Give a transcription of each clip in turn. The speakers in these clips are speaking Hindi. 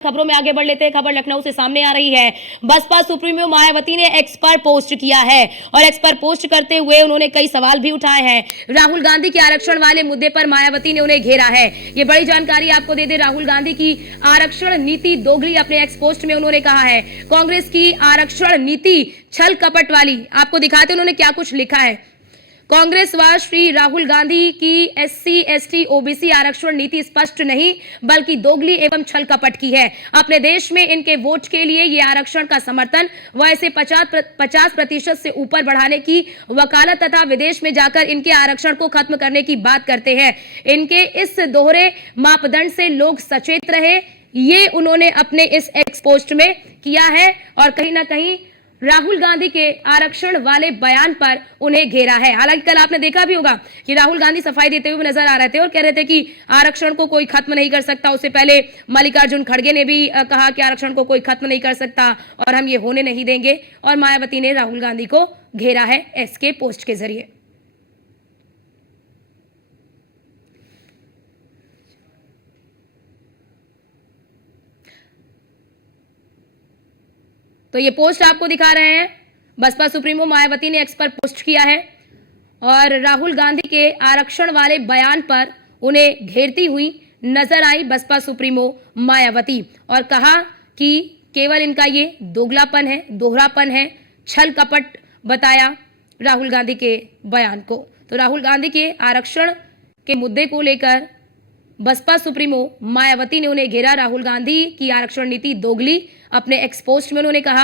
खबरों में आगे बढ़ लेते हैं। खबर लखनऊ से सामने आ रही है। बसपा सुप्रीमो मायावती ने एक्स पर पोस्ट किया है और एक्स पर पोस्ट करते हुए उन्होंने कई सवाल भी उठाए हैं। राहुल गांधी के आरक्षण वाले मुद्दे पर मायावती ने उन्हें घेरा है। ये बड़ी जानकारी आपको दे दे, राहुल गांधी की आरक्षण नीति दोगली अपने एक्स पोस्ट में उन्होंने कहा है। कांग्रेस की आरक्षण नीति छल कपट वाली, आपको दिखाते उन्होंने क्या कुछ लिखा है। कांग्रेस व श्री राहुल गांधी की SC ST OBC आरक्षण नीति स्पष्ट नहीं बल्कि दोगली एवं छल कपट की है। अपने देश में इनके वोट के लिए ये आरक्षण का समर्थन व इसे 50% से ऊपर बढ़ाने की वकालत तथा विदेश में जाकर इनके आरक्षण को खत्म करने की बात करते हैं। इनके इस दोहरे मापदंड से लोग सचेत रहे, ये उन्होंने अपने इस एक्स पोस्ट में किया है और कहीं ना कहीं राहुल गांधी के आरक्षण वाले बयान पर उन्हें घेरा है। हालांकि कल आपने देखा भी होगा कि राहुल गांधी सफाई देते हुए नजर आ रहे थे और कह रहे थे कि आरक्षण को कोई खत्म नहीं कर सकता। उससे पहले मल्लिकार्जुन खड़गे ने भी कहा कि आरक्षण को कोई खत्म नहीं कर सकता और हम ये होने नहीं देंगे। और मायावती ने राहुल गांधी को घेरा है इसके पोस्ट के जरिए। तो ये पोस्ट आपको दिखा रहे हैं। बसपा सुप्रीमो मायावती ने एक्स पर पोस्ट किया है और राहुल गांधी के आरक्षण वाले बयान पर उन्हें घेरती हुई नजर आई बसपा सुप्रीमो मायावती और कहा कि केवल इनका ये दोगलापन है, दोहरापन है, छल कपट बताया राहुल गांधी के बयान को। तो राहुल गांधी के आरक्षण के मुद्दे को लेकर बसपा सुप्रीमो मायावती ने उन्हें घेरा। राहुल गांधी की आरक्षण नीति दोगली अपने एक्स पोस्ट में उन्होंने कहा।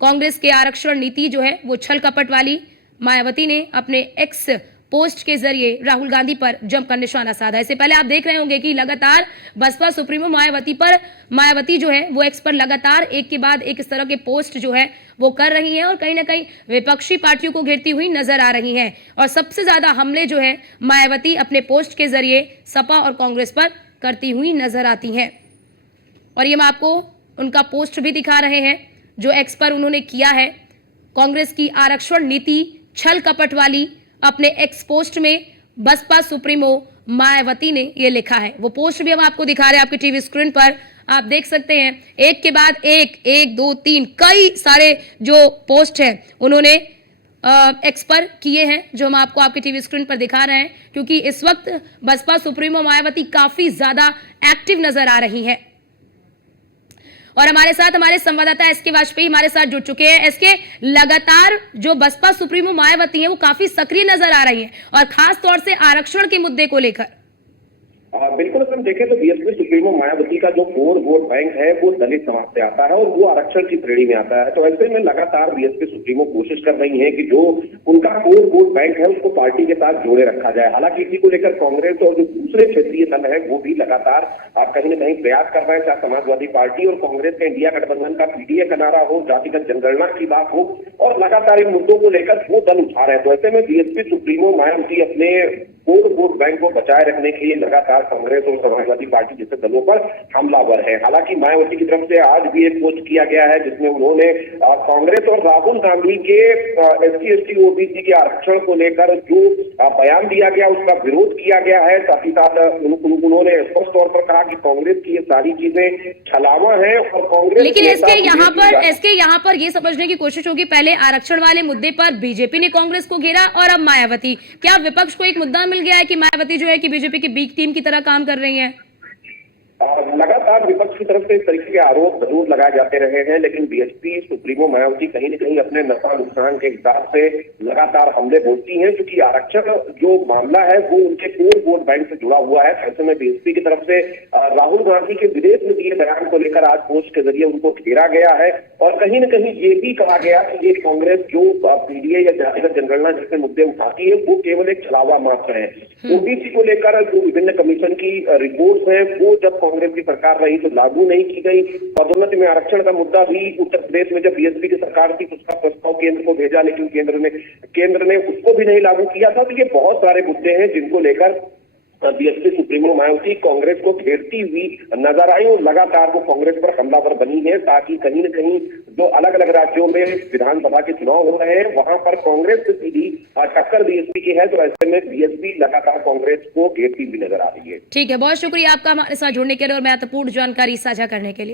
कांग्रेस के आरक्षण नीति जो है वो छल कपट वाली, मायावती ने अपने एक्स पोस्ट के जरिए राहुल गांधी पर जमकर निशाना साधा। इससे पहले आप देख रहे होंगे कि लगातार बसपा सुप्रीमो मायावती जो है वो एक्स पर लगातार एक के बाद एक इस तरह के पोस्ट जो है वो कर रही हैं और कहीं ना कहीं विपक्षी पार्टियों को घेरती हुई नजर आ रही हैं। और सबसे ज्यादा हमले जो है मायावती अपने पोस्ट के जरिए सपा और कांग्रेस पर करती हुई नजर आती हैं। और ये मैं आपको उनका पोस्ट भी दिखा रहे हैं जो एक्स पर उन्होंने किया है। कांग्रेस की आरक्षण नीति छल कपट वाली, अपने एक्स पोस्ट में बसपा सुप्रीमो मायावती ने ये लिखा है। वो पोस्ट भी हम आपको दिखा रहे हैं आपके टीवी स्क्रीन पर, आप देख सकते हैं। एक के बाद एक, 1 2 3 कई सारे जो पोस्ट हैं उन्होंने एक्स पर किए हैं जो हम आपको आपके टीवी स्क्रीन पर दिखा रहे हैं, क्योंकि इस वक्त बसपा सुप्रीमो मायावती काफी ज्यादा एक्टिव नजर आ रही है। और हमारे साथ हमारे संवाददाता SK वाजपेयी हमारे साथ जुड़ चुके हैं। SK, लगातार जो बसपा सुप्रीमो मायावती है वो काफी सक्रिय नजर आ रही है और खास तौर से आरक्षण के मुद्दे को लेकर। बिल्कुल, अगर हम देखें तो बीएसपी सुप्रीमो मायावती का जो कोर वोट बैंक है वो दलित समाज से आता है और वो आरक्षण की श्रेणी में आता है। तो ऐसे में लगातार बीएसपी सुप्रीमो कोशिश कर रही है कि जो उनका कोर वोट बैंक है उसको पार्टी के साथ जोड़े रखा जाए। हालांकि इसी को लेकर कांग्रेस और जो दूसरे क्षेत्रीय दल है वो भी लगातार कहीं न कहीं प्रयास कर रहे हैं, चाहे समाजवादी पार्टी और कांग्रेस का इंडिया गठबंधन का PDA का नारा हो, जातिगत जनगणना की बात हो, और लगातार इन मुद्दों को लेकर वो दल उठा रहे हैं। तो ऐसे में बीएसपी सुप्रीमो मायावती अपने कोर वोट बैंक को बचाए रखने के लिए लगातार कांग्रेस और समाजवादी पार्टी जैसे दलों पर हमलावर है। हालांकि मायावती की तरफ से आज भी एक पोस्ट किया गया है जिसमें उन्होंने कांग्रेस और राहुल गांधी के SC ST OBC के आरक्षण को लेकर जो बयान दिया गया उसका विरोध किया गया है। साथ ही साथ उन्होंने स्पष्ट तौर पर कहा कि कांग्रेस की ये सारी चीजें छलावा है और कांग्रेस। लेकिन SK यहाँ पर ये समझने की कोशिश होगी, पहले आरक्षण वाले मुद्दे पर बीजेपी ने कांग्रेस को घेरा और अब मायावती, क्या विपक्ष को एक मुद्दा मिल गया है कि मायावती जो है कि बीजेपी की बी टीम की तरह काम कर रही है? लगातार विपक्ष की तरफ से इस तरीके के आरोप जरूर लगाए जाते रहे हैं, लेकिन बीएसपी सुप्रीमो मायावती कहीं न कहीं अपने नफा नुकसान के हिसाब से लगातार हमले बोलती हैं, क्योंकि आरक्षण जो मामला है वो उनके कोर वोट बैंक से जुड़ा हुआ है। ऐसे में बीएसपी की तरफ से राहुल गांधी के विदेश में दिए बयान को लेकर आज पोस्ट के जरिए उनको घेरा गया है और कहीं न कहीं ये भी कहा गया कि ये कांग्रेस जो PDA या जातिगत जनगणना जैसे मुद्दे उठाती है वो केवल एक छलावा मात्र है। OBC को लेकर जो विभिन्न कमीशन की रिपोर्ट है वो जब कांग्रेस की सरकार रही तो लागू नहीं की गई। पदोन्नति में आरक्षण का मुद्दा भी उत्तर प्रदेश में जब बीएसपी की सरकार थी उसका प्रस्ताव केंद्र को भेजा, लेकिन केंद्र ने उसको भी नहीं लागू किया था। तो ये बहुत सारे मुद्दे हैं जिनको लेकर बीएसपी सुप्रीमो मायावती कांग्रेस को घेरती हुई नजर आई और लगातार वो कांग्रेस पर हमलावर बनी है, ताकि कहीं न कहीं जो अलग अलग राज्यों में विधानसभा के चुनाव हो रहे हैं वहां पर कांग्रेस से सीधी टक्कर बीएसपी की है। तो ऐसे में बीएसपी लगातार कांग्रेस को घेरती हुई नजर आ रही है। ठीक है, बहुत शुक्रिया आपका हमारे साथ जुड़ने के लिए और महत्वपूर्ण जानकारी साझा करने के लिए।